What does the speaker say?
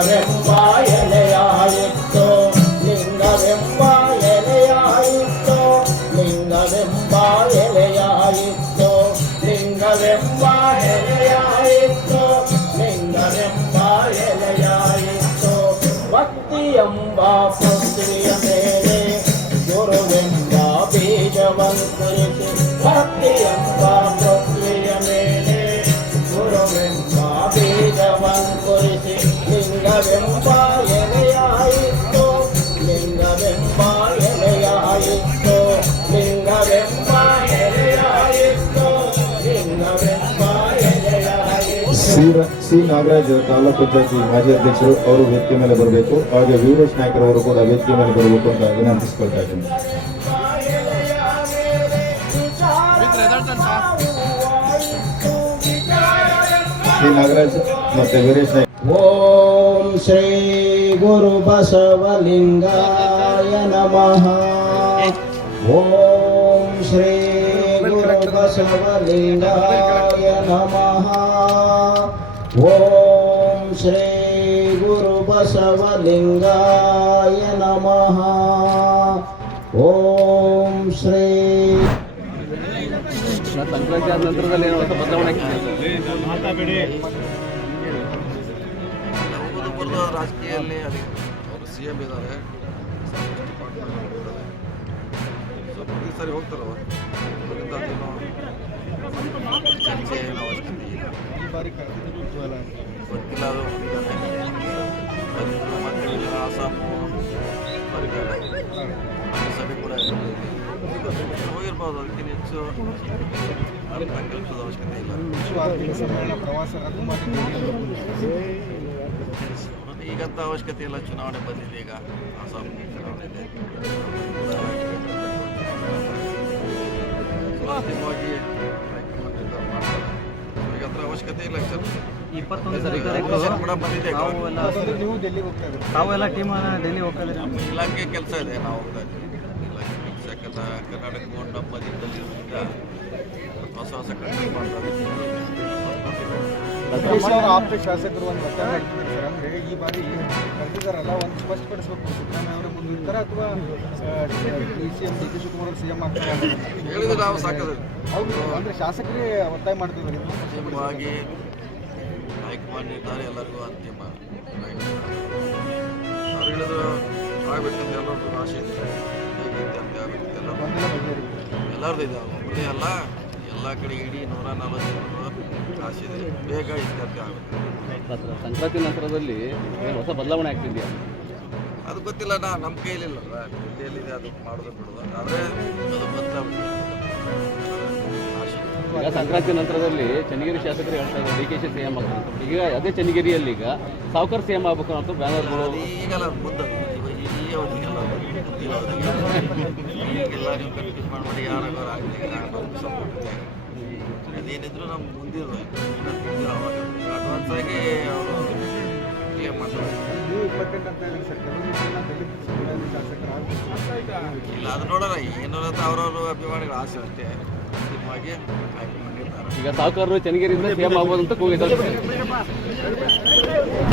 ಲಿಂಗವೆಂಬ ಎಲೆಯಾಯಿತು ಲಿಂಗವೆಂಬ ಎಲೆಯಾಯಿತು ಲಿಂಗವೆಂಬ ಎಲೆಯಾಯಿತು ಲಿಂಗವೆಂಬ ಎಲೆಯಾಯಿತು ಲಿಂಗವೆಂಬ ಎಲೆಯಾಯಿತು ಭಕ್ತಿ ಎಂಬ ಪೃಥ್ವಿಯ ಮೇಲೆ ಗುರುವೆಂಬ ಬೀಜವಂತರಿಸಿ ಭಕ್ತಿ ಎಂಬ ಪೃಥ್ವಿಯ ಮೇಲೆ ಗುರುವೆಂಬ ಬೀಜವಂತರಿಸಿ ಲಿಂಗವೆಂಬ ಎಲೆಯಾಯಿತು ಲಿಂಗವೆಂಬ ಎಲೆಯಾಯಿತು ಲಿಂಗವೆಂಬ ಎಲೆಯಾಯಿತು ಲಿಂಗವೆಂಬ ಎಲೆಯಾಯಿತು. ಸಿ ನಾಗರಾಜ್ ತಾಲೂಕು ಪಂಚಾಯತಿ ಮಾಜಿ ಅಧ್ಯಕ್ಷರು ಅವರು ವೇದಿಕೆ ಮೇಲೆ ಬರಬೇಕು. ಹಾಗೆ ವೀರೇಶ್ ನಾಯ್ಕರವರು ಕೂಡ ವೇದಿಕೆ ಮೇಲೆ ಬರಬೇಕು ಅಂತ ವಿನಂತಿಸಿಕೊಳ್ತಾ ಇದ್ದೀನಿ. ಸಿ ನಾಗರಾಜ್ ಮತ್ತೆ ವೀರೇಶ್ ನಾಯ್ಕ. ಓಂ ಶ್ರೀ ಗುರು ಬಸವಲಿಂಗಾಯ ನಮಃ. ಓಂ ಶ್ರೀ ಗುರು ಬಸವಲಿಂಗಾಯ ನಮಃ. ಓಂ ಶ್ರೀ ಗುರು ಬಸವಲಿಂಗಾಯ ನಮಃ. ಓಂ ಶ್ರೀ ಸಂಕ್ರಾಂತಿ ಆದ ನಂತರದಲ್ಲಿ ಏನು ಹೊಸ ಬದಲಾವಣೆ ಮಾತಾಡಿ ರಾಜಕೀಯದಲ್ಲಿ ಅವರು ಸಿ ಎಂ ಇದ್ದಾರೆ, ಪ್ರತಿ ಸಾರಿ ಹೋಗ್ತಾರವ ಅದರಿಂದ ಚರ್ಚೆ ಏನು ಅವಶ್ಯಕತೆ ಇಲ್ಲ. ಈ ಬಾರಿ ಗೊತ್ತಿಲ್ಲ ಅದು ಆಸಾಮು ಸಭೆ ಕೂಡ ಹೋಗಿರ್ಬೋದು. ಅದಕ್ಕಿಂತ ಹೆಚ್ಚು ಕೆಲಸದ ಅವಶ್ಯಕತೆ ಇಲ್ಲ. ಈಗಂತ ಅವಶ್ಯಕತೆ ಇಲ್ಲ, ಚುನಾವಣೆ ಬಂದಿದೆ. ಈಗ ಆಸಾಮ್ ಚುನಾವಣೆ ಇದೆ. ಅಂತಿಮವಾಗಿ ಈಗಂತ ಅವಶ್ಯಕತೆ ಇಲ್ಲ. 21 ಕೂಡ ಬಂದಿದೆ. ತಾವೆಲ್ಲ ಟೀಮ್ ಡೆಲ್ಲಿ ಹೋಗ್ತಾ ಇದ್ದೀವಿ. ನಮ್ಮ ಇಲಾಖೆ ಕೆಲಸ ಇದೆ, ನಾವು ಹೋಗ್ತಾ ಇದ್ದೀವಿ. ಇಲಾಖೆ ಕೆಲಸ ಯಾಕಂದ್ರೆ ಕರ್ನಾಟಕ ಬೋರ್ಡ್ ನಮ್ಮ ಮಧ್ಯದಲ್ಲಿ ಇರೋದ್ರಿಂದ ಹೊಸ ಹೊಸ ಕಂಟೆಂಟ್ ಮಾಡ್ತಾರೆ. ಆಪ್ತ ಶಾಸಕರು ಒಂದು ಒತ್ತಾಯ ಮಾಡ್ತಿದ್ದಾರೆ ಸರ್. ಅಂದರೆ ಈ ಬಾರಿ ಕರೆದಿದ್ದಾರಲ್ಲ, ಒಂದು ಸ್ಪಷ್ಟಪಡಿಸಬೇಕು. ಸಿದ್ದರಾಮಯ್ಯ ಅವರೇ ಮುಂದಿರ್ತಾರೆ ಅಥವಾ C M D K Shivakumar C M ಆಗ್ತಾರೆ ಹೇಳಿದ್ರೆ ನಾವು ಸಾಕೋದು. ಹೌದು, ಅಂದರೆ ಶಾಸಕರೇ ಒತ್ತಾಯ ಮಾಡ್ತಿದ್ದಾರೆ. ಅಂತಿಮವಾಗಿ ಹೈಕಮಾಂಡ್ ನಿರ್ಧಾರ ಎಲ್ಲರಿಗೂ ಅಂತಿಮ. ಅವ್ರು ಹೇಳಿದ್ರು ಆಗ್ಬೇಕಂತ ಎಲ್ಲರಿಗೂ ಆಸೆ ಇದೆ. ಹೇಗಿತ್ತು ಅಂತ ಆಗಬೇಕು ಎಲ್ಲರದ್ದು ಇದೆ. ಒಬ್ಬರೇ ಅಲ್ಲ, ಎಲ್ಲ ಕಡೆ ಇಡೀ 140 ಜನರು ಆಸೆ ಇದೆ. ಬೇಗ ಇತ್ಯರ್ಥ ಆಗಬೇಕು. ಸಂಕ್ರಾಂತಿ ನಂತರದಲ್ಲಿ ಏನು ಹೊಸ ಬದಲಾವಣೆ ಆಗ್ತಿದೆಯಾ? ಅದು ಗೊತ್ತಿಲ್ಲ, ನಮ್ಮ ಕೈಲಿಲ್ಲಲ್ಲ, ಎಲ್ಲಿದೆ ಅದು ಮಾಡೋದು ಬಿಡೋದು. ಆದರೆ ಅದು ಬದಲಾವಣೆ ಈಗ ಸಂಕ್ರಾಂತಿ ನಂತರದಲ್ಲಿ ಚನ್ನಗಿರಿ ಶಾಸಕರು ಹೇಳ್ತಾ ಇದ್ದಾರೆ D K she C M ಆಗ್ತಾರೆ. ಈಗ ಅದೇ ಚನ್ನಗಿರಿಯಲ್ಲಿ ಈಗ ಸಾವ್ಕಾರ್ ಸಿ ಎಂ ಆಗ್ಬೇಕು ಅಂತ ಬ್ಯಾನರ್ಗಳು ಈಗೆಲ್ಲ ಮುಂದೆ ಈ ಅವಧಿಗೆಲ್ಲ ಈಗೆಲ್ಲ ನೀವು ಕನ್ಫ್ಯೂಸ್ ಮಾಡಿ ಯಾರಾಗೋರು ಆಗಲಿ ಸಪೋರ್ಟ್ ಇದೆ. ಅದೇನಿದ್ರು ನಮ್ಮ ಮುಂದಿರೋ ಅವಾಗ ಅಡ್ವಾನ್ಸ್ ಆಗಿ ಅವರು ಕ್ಲಿಯರ್ ಮಾಡ್ತಾರೆ. ಇಲ್ಲ, ಅದು ನೋಡೋಣ ಏನು ಅಂತ ಅವ್ರವ್ರ ಅಭಿಮಾನಿಗಳ ಆಸೆ ಅಷ್ಟೇ. ಅಂತಿಮವಾಗಿ ಈಗ ಸಾವ್ಕಾರರು ಚನ್ನಗಿರಿಯಿಂದ ಸಿ ಎಂ ಆಗ್ಬೋದು ಅಂತ ಕೂಗಿದ್ದಾರೆ.